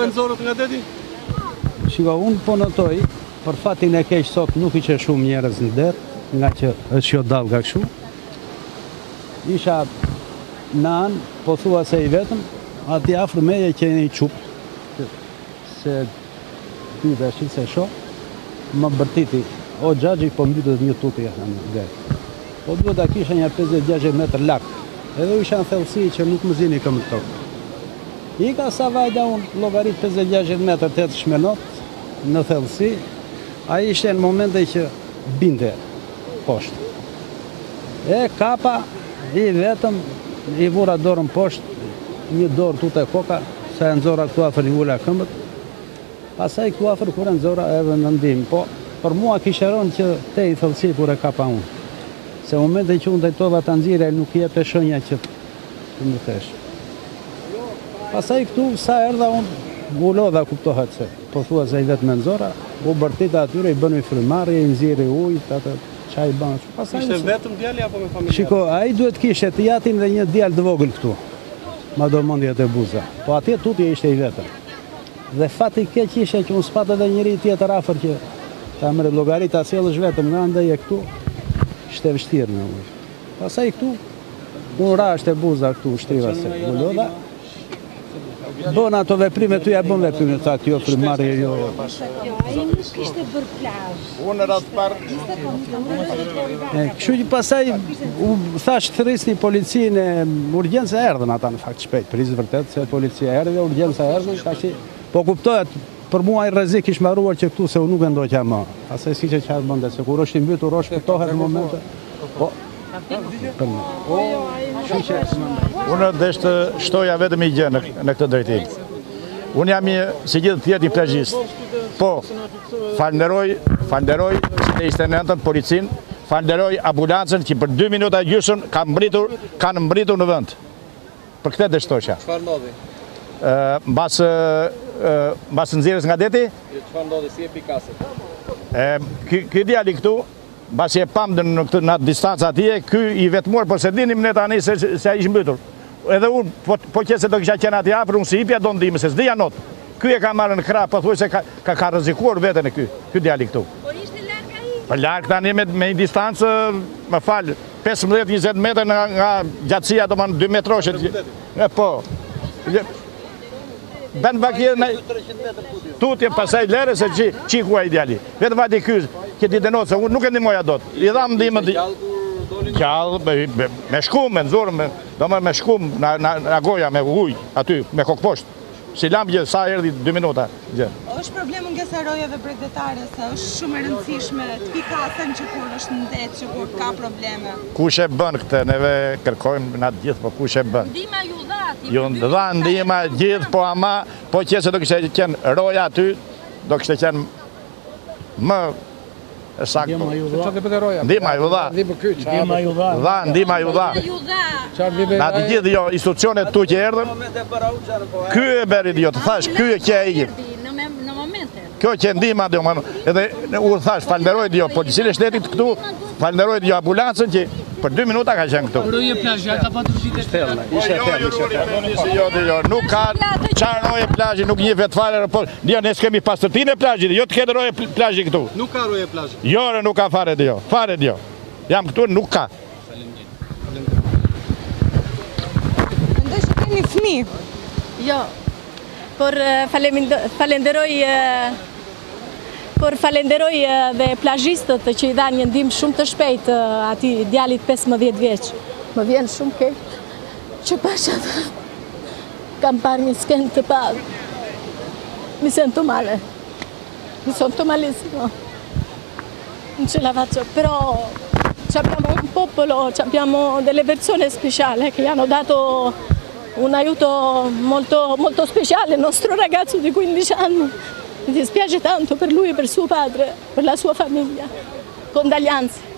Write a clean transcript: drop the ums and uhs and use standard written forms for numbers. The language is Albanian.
Ju e nxorët nga deti? Shiko, unë po notoj, për fatin e keq sot nuk i që shumë njerëz në det, nga që është jo dal nga këshu. Isha në anë, po thua se i vetëm, ati afrë meje që e një qupë, se ty dhe shqit se sho, më bërtiti, o gjagji, po mbytët një tuti në det. Po duhet da kisha një 50-60 metër lakë, edhe u isha në thellësi që nuk më zini këmë të tokë. I ka sa vajda unë logarit 50-60 metër të shmenot në thellësi, a ishte në momente që binde poshtë. E kapa, i vetëm, i vura dorën poshtë, një dorë tute koka, sa e nëzora këtu afer i ulla këmbët, pasaj këtu afer kur e nëzora edhe në ndim. Po, për mua kisheron që te i thellësi kur e kapa unë. Se në momente që unë dajtova të nxire, nuk jepe shënja që të më thesh. Pasaj këtu, sa erdha unë, u lodha kuptohet se, po thua se i vetë me nëzora, u bërtita atyre, i bënë i frimarje, i nëziri ujt, atë qa i banë. Ishte vetëm djali apo me familjarë? Shiko, a i duhet kishe të jatin dhe një djallë të vogël këtu, ma do mondjet e buza. Po atje tutje ishte i vetëm. Dhe fati keq ishe që unë spatë edhe njëri tjetër afer që ta mërë logarita sjellësh vetëm nga ndaj e këtu, ishte vështirë në ujë. Pasaj këtu, unë rasht e buza këtu, shtriva se u lodha. Bën ato veprime, tu ja bën veprime, ta kjo frimarje jo. Ai nuk ishte bërë plazh. Unë ratë parë. Kështu që pasaj, u thash të rrisni policinë e urgjenca erdhën ata në fakt shpejt, prisë vërtet se policia erdhë dhe urgjenca erdhën, tashi po kuptohet, për mua i rrezik ish mbaruar që këtu se unë nuk e ndoqja më. Pasaj si që qatë bënde, se kur është i mbytur, është këtohet në momente. Po, unë deshtë shtoja vetëm i gjë në këtë drejtim. Unë jam si gjithë tjetë i plazhist. Po, falenderoj se ishte nëntën policin, falenderoj ambulancën që për 2 minuta gjysën kanë mbritur në vend. Për këtë deshtosha. Çfarë ndodhi? Mbas nxjerrjes nga deti, Çfarë ndodhi, si efikase? ky djali këtu, basi e pam në atë distancë atje, ky i vetmuar, po se dinim ne tani se ishë mbytur. Edhe unë, po që se do kisha qenë atje afër, unë si ipja do ndime, se s'dija not. Ky e ka marrë në krah, po thuaj se ka rrezikuar veten e ky djali këtu. Por ishte larg ai. Po larg tani me një distancë, më fal, 15-20 metra nga gjatësia, domethënë 2 metroshe. Po. Ben bakje në tutje pasaj lere se qikua i djali. Vetë vati ky, këti denot, se unë nuk e ndimoja dot. I dham ndime gjallë, me shkum, me nëzorë, me shkum në goja, me uj, aty, me kokposht. Si lam gjë, sa erdi 2 minuta gjë. Është problemu nga sa rojeve bregdetare, se është shumë e rëndësishme të pikasen që kur është në det, që kur ka probleme. Kush e bën këtë, neve kërkojmë në atë gjithë, po kush e bën? Ndihma ju dha ti. Ju dha ndihma gjithë, po ama, po qëse do kishte qenë roja aty, do kishte qenë më saktë. Ndihma ju dha. Ndihma ju dha. Në atë gjithë jo, institucionet tu që erdhën, ky e beri jo, të thash, ky e që e i. Në momente. Kjo që ndihma dhe, edhe u thash, falenderojt jo policinë e shtetit këtu, falenderojt jo ambulancën që për 2 minuta ka qenë këtu. Roje plazhi, ka patur shite thellë, ishte thellë. Jo, nuk ka qarë roje plazhi, nuk një vetë fare, po, ne s'kemi pastërtinë e plazhit, jo të ketë roje plazhi këtu. Nuk ka roje plazhi? Jo, nuk ka fare dhe jo, fare dhe jo. Jam këtu, nuk ka. Mendoj që keni fëmijë. Jo, por falenderoj dhe plazhistët që i dhanë një ndihmë shumë të shpejtë atij djalit 15 vjeç. Më vjen shumë keq që pashat kam parë një skenë të padë. Mi sento male. Mi sento malissimo. Non ce la faccio, però abbiamo un popolo, abbiamo delle persone speciali che hanno dato un aiuto molto, molto speciale al nostro ragazzo di 15 anni. Mi dispiace tanto per lui e per suo padre, per la sua famiglia. Condoglianze.